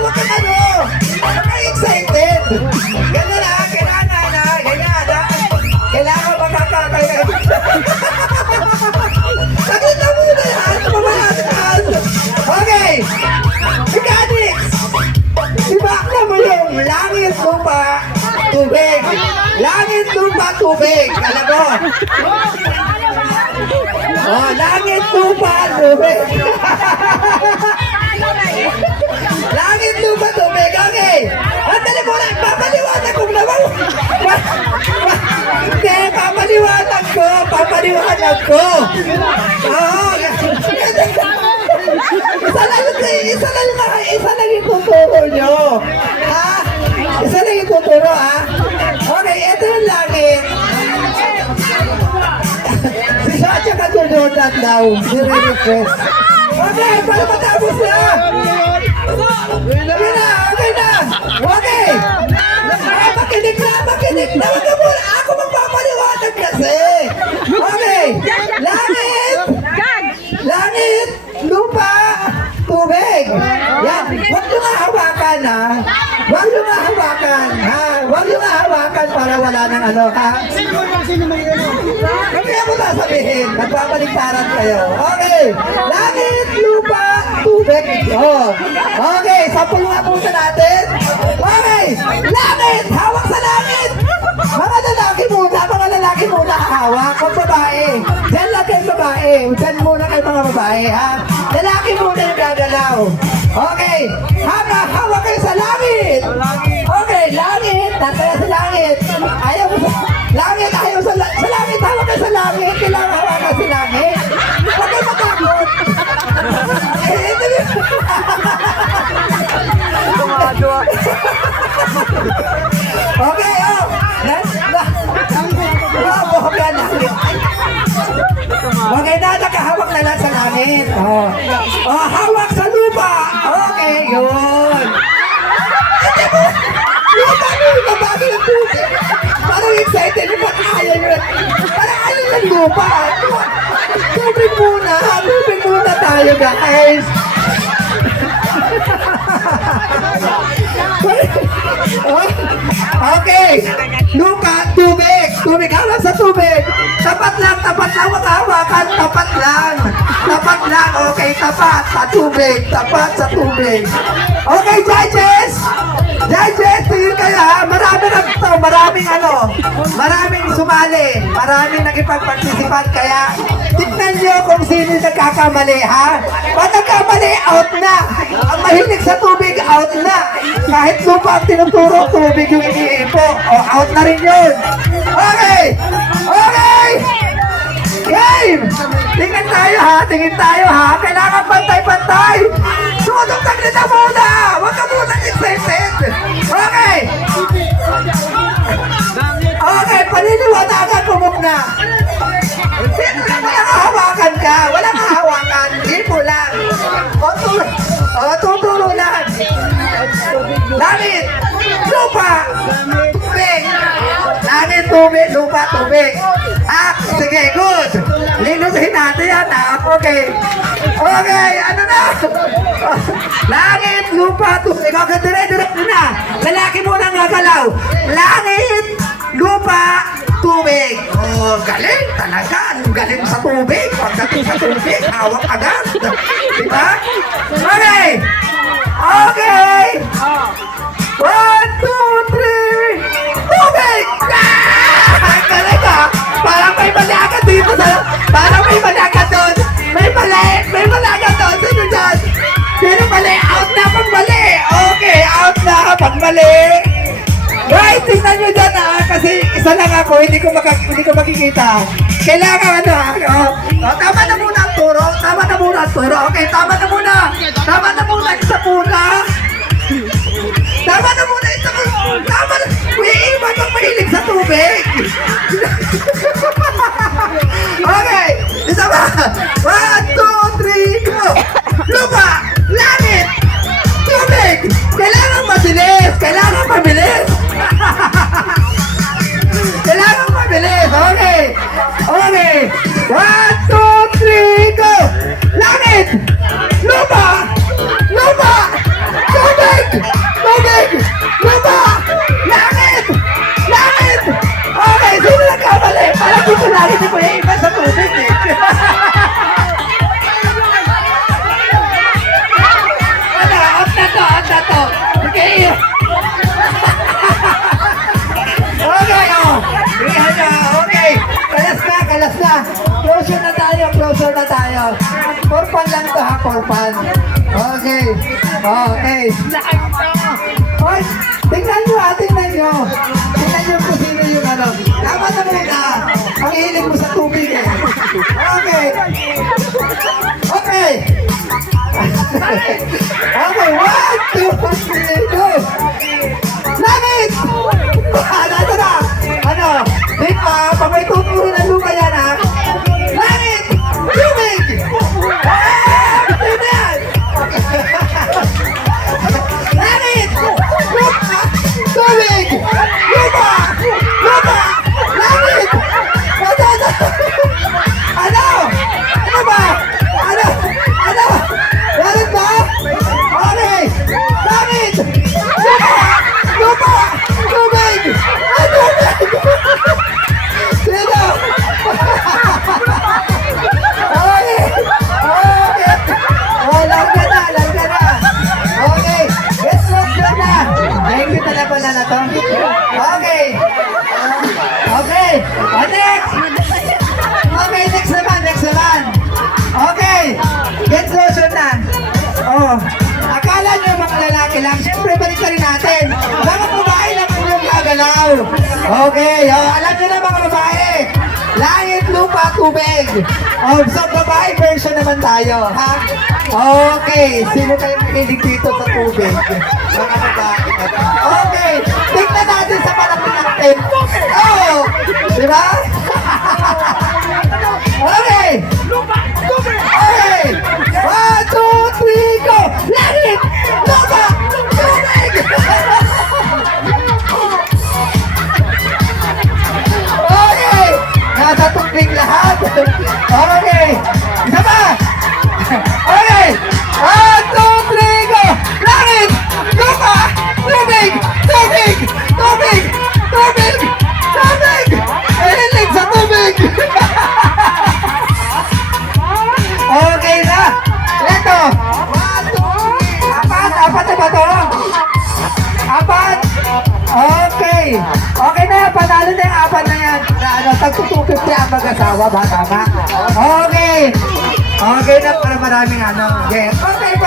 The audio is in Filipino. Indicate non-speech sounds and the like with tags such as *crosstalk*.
huwag kang ano. Huwag kang excited. Ganda na, kailangan na, na, ganyan na. Kailangan makakakay. *laughs* Saglit na muna yan. Mamahataan. Okay. Mechanics. Ibak na mo yung langit lupa tubig. Langit lupa tubig. Alam mo? Oh, langit lupa tubig. *laughs* langit, lupa, tubig. Okay. Andali muna. Papaliwanag ko naman. Hindi, papaliwanag ko. Papaliwanag ko. Oo. Isa lang, isa lang, isa lang yung tuturo nyo. Ha? Isa lang yung tuturo, ha? Okay, ito yung langit. si Sacha Katulundan daw, nire-request. Okay, para matapos na. Okay na, okay na. Okay. Ah, makinig na, makinig na. Huwag ka muna. Ako magpapaliwanag kasi. Okay. Langit. Langit, lupa, tubig. Yan. Huwag nyo nga hawakan, ha? Huwag nyo nga hawakan, hawakan para wala ng ano, ha? Kaya mo sasabihin, nagbabaliktaran kayo. Okay. Langit, lupa, tubig. Oh. Okay, sampul nga po natin. Okay. Langit, hawak sa langit. Mga lalaki muna, mga lalaki muna hawak. Kung babae. Diyan lang kayo babae. Diyan muna kayo mga babae, ha? Lalaki muna yung gagalaw. Okay. Hawak, hawak kayo sa langit. Langit. Tataya sa langit. Ayaw mo sa... Langit, ayaw sa, sa langit. Hawak kayo sa langit. Kailangan hawakan sa langit. Huwag kayo matakot. Eh, ito yun. Okay, oh. Nas, na. Bravo, ka langit. Okay na, nakahawak na lang sa langit. Oh. oh, hawak sa lupa. Okay, yun. Lupa. Tubig muna, tubig muna tayo, guys. Okay. Lupa, tubig. Tubig. Hawak sa tubig. Tapat lang, tapat lang. Huwag hawakan. Tapat lang. Tapat lang. Okay, tapat sa tubig. Tapat sa tubig. Okay, judges. Judges, tingin kayo ha. Marami na ito. Maraming ano. Maraming sumali. Maraming nagipag-participate. Kaya, tignan nyo kung sino nagkakamali ha. Pag nagkamali, out na. Ang mahilig sa tubig, out na. Kahit lupa ang tinuturo, tubig yung iniipo. O, out na rin yun. Okay! Okay! Game! Tingin tayo ha, tingin tayo ha. Kailangan pantay-pantay. Sumunod saglit na muna. Huwag ka muna excited. Okay! Okay, paniniwanagan ko muna. Sino na walang hawakan ka? Walang hawakan. Tubig, lupa, tubig. Ah, sige, good. Linusin natin yan, ah. Okay. Okay, ano na? Langit, lupa, tubig. Okay, dire-direct na. Lalaki muna nga galaw. Langit, lupa, tubig. Oh, galing talaga. Ang galing sa tubig. Pagdating sa tubig, hawak agad. Diba? Okay. Mali! Guys, tingnan nyo dyan ah, kasi isa lang ako, hindi ko, maka, hindi ko makikita. Kailangan ano ah, oh, tama na muna ang turo, tama na muna ang turo. Okay, tama na muna, tama na muna, isa muna. Pan. Okay. Okay. Hoy, tingnan nyo ah, tingnan nyo. Tingnan nyo kung sino yung ano. Tama na muna. Ang hilig mo sa tubig eh. Okay. Okay. *laughs* okay, one, two, three, Okay, oh, alam nyo na mga babae. Langit, lupa, tubig. Oh, sa babae version naman tayo, ha? Okay, sino kayo makilig dito sa tubig? Mga babae. Okay, tingnan natin sa panahon natin. Oh, di ba? *laughs* okay. Okay! Okay! Na ano, tag 250 ang mag-asawa ba? Tama? Okay! Okay na para maraming ano. Okay, okay!